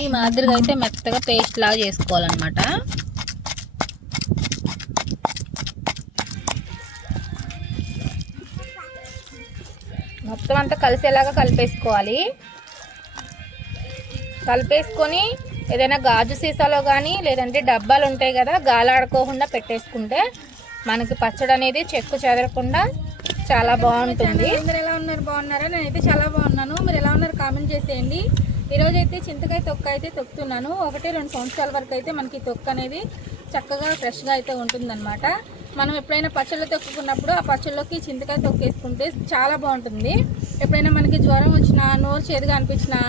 ఈ మాదిరిగా అయితే మెత్తగా పేస్ట్ లాగా చేసుకోవాలన్నమాట. మొత్తం అంతా కలిసేలాగా కలిపేసుకోవాలి. కలిపేసుకొని ఏదైనా గాజు సీసాలో కానీ లేదంటే డబ్బాలు ఉంటాయి కదా గాలాడుకోకుండా పెట్టేసుకుంటే మనకి పచ్చడి అనేది చెక్కు చెదరకుండా చాలా బాగుంటుంది. మీరు ఎలా ఉన్నారు? బాగున్నారా? నేనైతే చాలా బాగున్నాను. మీరు ఎలా ఉన్నారు? కామెంట్ చేసేయండి. ఈరోజు అయితే చింతకాయ తొక్క అయితే తొక్కుతున్నాను. ఒకటి రెండు సంవత్సరాల వరకు అయితే మనకి తొక్క అనేది చక్కగా ఫ్రెష్గా అయితే ఉంటుందన్నమాట. మనం ఎప్పుడైనా పచ్చళ్ళు తొక్కుకున్నప్పుడు ఆ పచ్చళ్ళలోకి చింతకాయ తొక్కేసుకుంటే చాలా బాగుంటుంది. ఎప్పుడైనా మనకి జ్వరం వచ్చినా నోరు చేదుగా అనిపించినా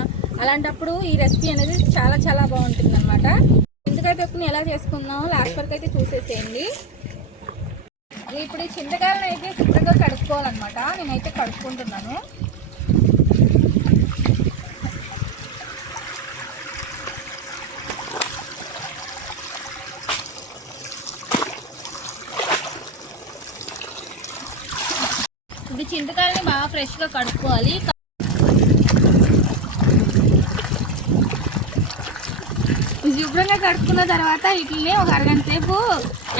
అలాంటప్పుడు ఈ రెసిపీ అనేది చాలా చాలా బాగుంటుంది అనమాట చింతకాయ తొక్కుని ఎలా చేసుకుందాం లాస్ట్ వరకు అయితే చూసేసేయండి. ఇప్పుడు ఈ చింతకాయలను అయితే శుభ్రంగా కడుక్కోవాలన్నమాట. నేనైతే కడుక్కుంటున్నాను ఇది చింతకాయలని బాగా ఫ్రెష్గా కడుక్కోవాలి. శుభ్రంగా కడుక్కున్న తర్వాత వీటిని ఒక అరగంట సేపు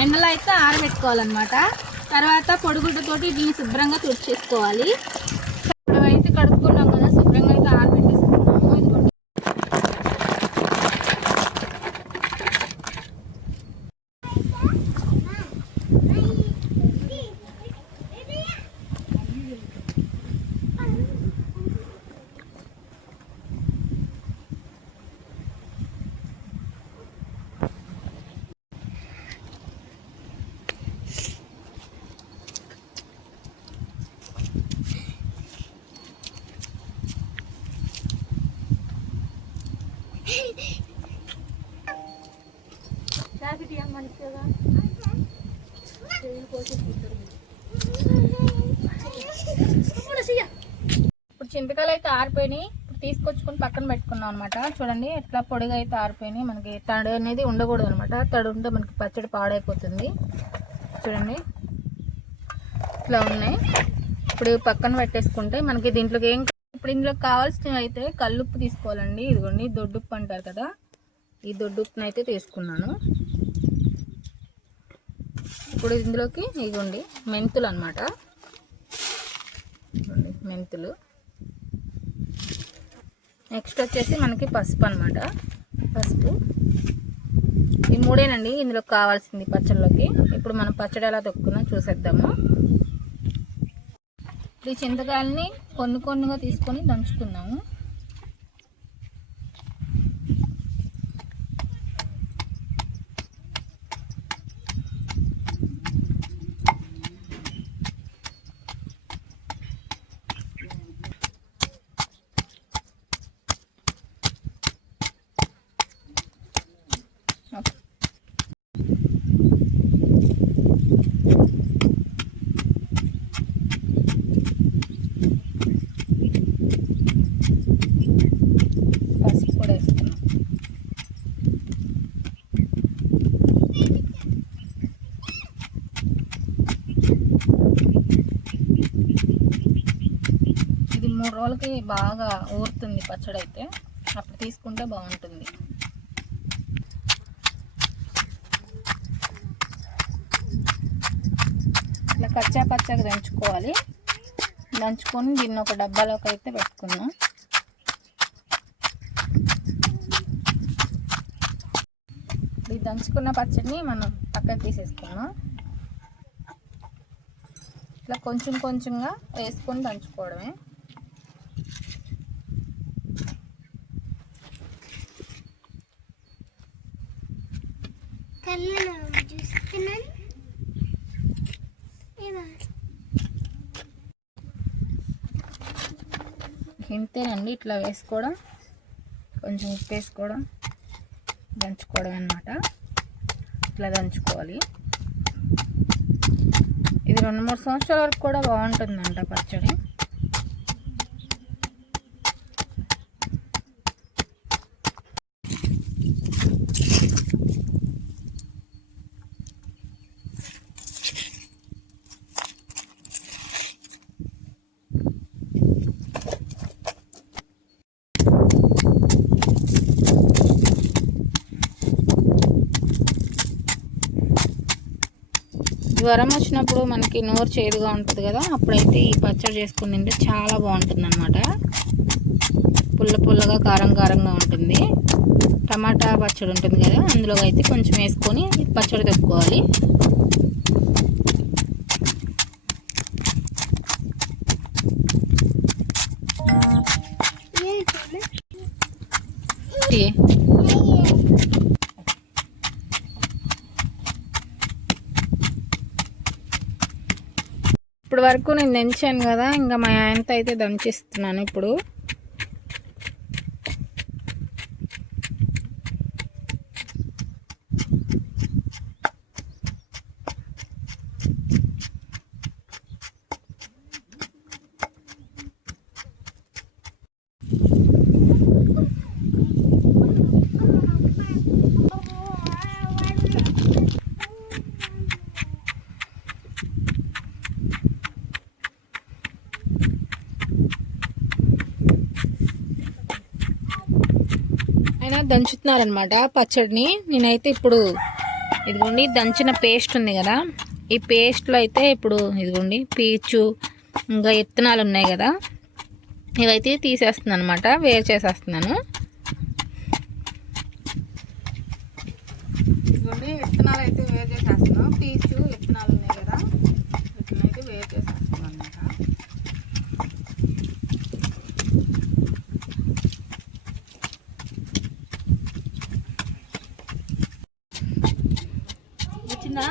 ఎండలో అయితే ఆరబెట్టుకోవాలన్నమాట. తర్వాత పొడిగుడ్డతోటి దీన్ని శుభ్రంగా తుడిచేసుకోవాలి ఇప్పుడు అయితే కడుక్కున్నాం కదా శుభ్రంగా అయితే ఆరబెట్టేసుకున్నాము ఇదిగోండి ఇప్పుడు చింతకాయలు అయితే ఆరిపోయినాయి. ఇప్పుడు తీసుకొచ్చుకొని పక్కన పెట్టుకున్నాం అనమాట చూడండి ఎట్లా పొడిగా అయితే ఆరిపోయినాయి. మనకి తడి అనేది ఉండకూడదు అనమాట తడి ఉంటే మనకి పచ్చడి పాడైపోతుంది. చూడండి ఇట్లా ఉన్నాయి. ఇప్పుడు పక్కన పెట్టేసుకుంటే మనకి దీంట్లోకి ఏం ఇప్పుడు ఇందులో కావాల్సినవి అయితే కల్లుప్పు తీసుకోవాలండి. ఇదిగోండి దొడ్డుప్పు అంటారు కదా. ఈ దొడ్డుప్పును అయితే తీసుకున్నాను. ఇప్పుడు ఇందులోకి ఇదిగోండి మెంతులు అనమాట మెంతులు. నెక్స్ట్ వచ్చేసి మనకి పసుపు అనమాట పసుపు. ఈ మూడేనండి ఇందులో కావాల్సింది పచ్చళ్ళలోకి ఇప్పుడు మనం పచ్చడి ఎలా తొక్కున్నా చూసేద్దాము. ఈ చింతకాయలని కొన్ని కొన్నిగా తీసుకొని దంచుకున్నాము. పసుపు కూడా వేసుకున్నాం ఇది మూడు రోజులకి బాగా ఊరుతుంది పచ్చడి అయితే అప్పుడు తీసుకుంటే బాగుంటుంది. ఇట్లా కచ్చా పచ్చగా దంచుకోవాలి. దంచుకొని దీన్ని ఒక డబ్బాలోకి అయితే పెట్టుకున్నాం ఇది దంచుకున్న పచ్చడిని మనం పక్కకి తీసేసుకున్నాం ఇట్లా కొంచెం కొంచెంగా వేసుకొని దంచుకోవడమే. ఇంతేనండి ఇట్లా వేసుకోవడం. కొంచెం ఉప్పు వేసుకోవడం దంచుకోవడం అనమాట ఇట్లా దంచుకోవాలి. ఇది రెండు మూడు సంవత్సరాల వరకు కూడా బాగుంటుందంట పచ్చడి. జ్వరం వచ్చినప్పుడు మనకి నోరు చేదుగా ఉంటుంది కదా అప్పుడైతే ఈ పచ్చడి చేసుకుని తింటే చాలా బాగుంటుంది అనమాట పుల్ల పుల్లగా కారం కారంగా ఉంటుంది. టమాటా పచ్చడి ఉంటుంది కదా అందులో అయితే కొంచెం వేసుకొని పచ్చడి తెప్పుకోవాలి వరకు నేను దంచాను కదా ఇంకా మా ఆయనతో అయితే దంచిస్తున్నాను ఇప్పుడు. దంచుతున్నారనమాట పచ్చడిని. నేనైతే ఇప్పుడు ఇదిగోండి దంచిన పేస్ట్ ఉంది కదా. ఈ పేస్ట్లో అయితే ఇప్పుడు ఇదిగోండి పీచు ఇంకా ఇత్తనాలు ఉన్నాయి కదా. ఇవైతే తీసేస్తున్నాను అనమాట వేరు చేసేస్తున్నాను. ఇదిగోండి విత్తనాలు అయితే వేరు చేసేస్తున్నాను. పీచు విత్తనాలు ఉన్నాయి కదా వీటిని అయితే వేరు చేసేస్తున్నాను అనమాట వచ్చిందా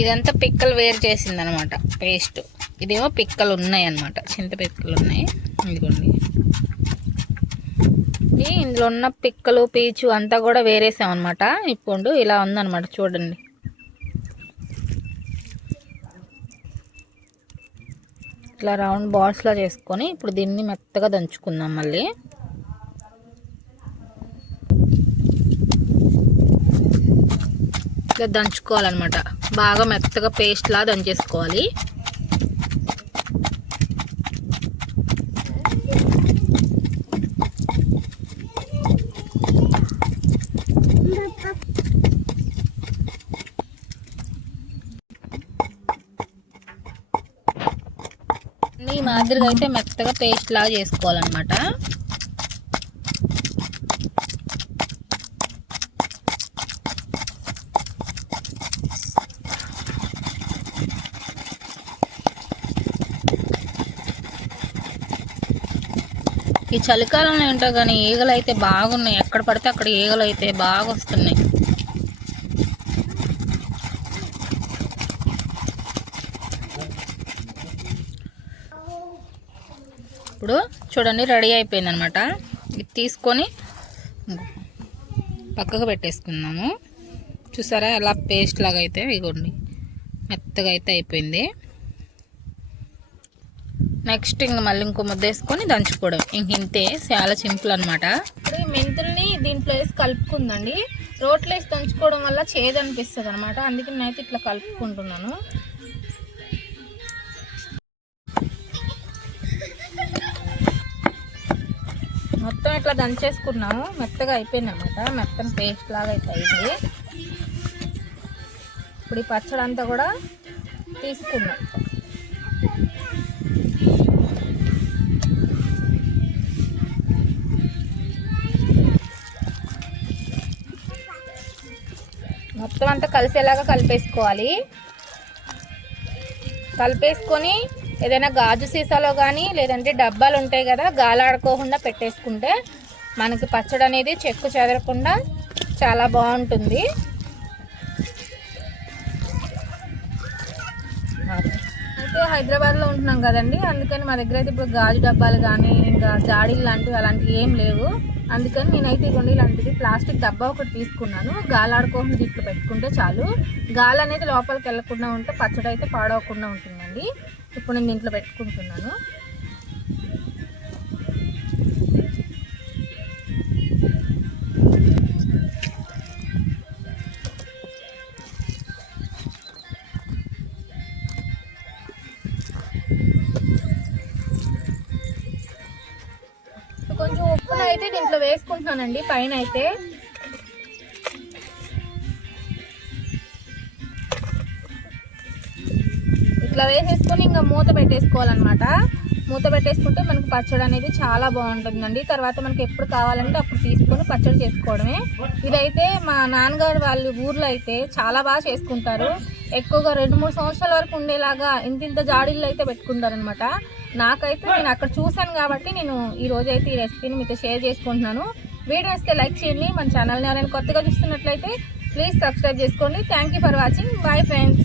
ఇదంతా పిక్కలు వేరు చేసింది అనమాట పేస్ట్. ఇదేమో పిక్కలు ఉన్నాయి అనమాట చింత పిక్కలు ఉన్నాయి. ఇదిగోండి. ఇందులో ఉన్న పిక్కలు పీచు అంతా కూడా వేరేసామన్నమాట. ఇప్పుడు ఇలా ఉందన్నమాట. చూడండి. ఇట్లా రౌండ్ బాల్స్లా చేసుకొని ఇప్పుడు దీన్ని మెత్తగా దంచుకుందాం మళ్ళీ. ఇట్లా దంచుకోవాలన్నమాట. బాగా మెత్తగా పేస్ట్లా దంచేసుకోవాలి. ఈ మాదిరిగా అయితే మెత్తగా పేస్ట్ లాగా చేసుకోవాలన్నమాట. ఈ చలికాలంలో ఏంటో కానీ ఈగలు అయితే బాగున్నాయి. ఎక్కడ పడితే అక్కడ ఈగలు అయితే బాగా వస్తున్నాయి ఇప్పుడు చూడండి రెడీ అయిపోయింది అనమాట ఇది తీసుకొని పక్కకు పెట్టేసుకున్నాము చూసారా? ఎలా పేస్ట్ లాగా అయితే ఇగోండి. మెత్తగా అయితే అయిపోయింది. నెక్స్ట్ ఇంక మళ్ళీ ఇంకో ముద్ద వేసుకొని దంచుకోవడం. ఇంక ఇంతే చాలా సింపుల్ అనమాట ఇప్పుడు ఈ మెంతుల్ని దీంట్లో వేసి కలుపుకుందండి. రోట్లో వేసి దంచుకోవడం వల్ల చేదు అనిపిస్తుంది అనమాట అందుకే నేనైతే ఇట్లా కలుపుకుంటున్నాను. మొత్తం ఇట్లా దంచేసుకున్నాము. మెత్తగా అయిపోయింది అనమాట మెత్తని పేస్ట్ లాగా అయితే అయింది ఇప్పుడు ఈ పచ్చడి అంతా కూడా తీసుకున్నాం మొత్తం అంతా కలిసేలాగా కలిపేసుకోవాలి. కలిపేసుకొని ఏదైనా గాజు సీసాలో కానీ లేదంటే డబ్బాలు ఉంటాయి కదా గాలాడుకోకుండా పెట్టేసుకుంటే మనకి పచ్చడి అనేది చెక్కు చెదరకుండా చాలా బాగుంటుంది. అయితే హైదరాబాద్లో ఉంటున్నాం కదండి అందుకని మా దగ్గర అయితే ఇప్పుడు గాజు డబ్బాలు కానీ ఇంకా జాడీలు లాంటివి అలాంటివి ఏం లేవు. అందుకని నేనైతే ఇదిగోండి ఇలాంటిది ప్లాస్టిక్ డబ్బా ఒకటి తీసుకున్నాను. గాలాడుకోకుండా దీంట్లో పెట్టుకుంటే చాలు. గాలి అనేది లోపలికి వెళ్ళకుండా ఉంటే పచ్చడి అయితే పాడవకుండా ఉంటుందండి. ఇప్పుడు నేను దీంట్లో పెట్టుకుంటున్నాను. అయితే దీంట్లో వేసుకుంటున్నానండి పైన అయితే. ఇట్లా వేసేసుకొని ఇంకా మూత పెట్టేసుకోవాలన్నమాట. మూత పెట్టేసుకుంటే మనకి పచ్చడి అనేది చాలా బాగుంటుందండి. తర్వాత మనకి ఎప్పుడు కావాలంటే అప్పుడు తీసుకొని పచ్చడి చేసుకోవడమే. ఇదైతే మా నాన్నగారు వాళ్ళ ఊర్లో అయితే చాలా బాగా చేసుకుంటారు. ఎక్కువగా రెండు మూడు సంవత్సరాల వరకు ఉండేలాగా ఇంత ఇంత జాడీలు అయితే పెట్టుకుంటారనమాట నాకైతే నేను అక్కడ చూశాను కాబట్టి నేను ఈ రోజు అయితే ఈ రెసిపీని మీతో షేర్ చేసుకుంటున్నాను. వీడియో వస్తే లైక్ చేయండి. మన ఛానల్ని ఎవరైనా కొత్తగా చూస్తున్నట్లయితే ప్లీజ్ సబ్స్క్రైబ్ చేసుకోండి. Thank you for watching bye friends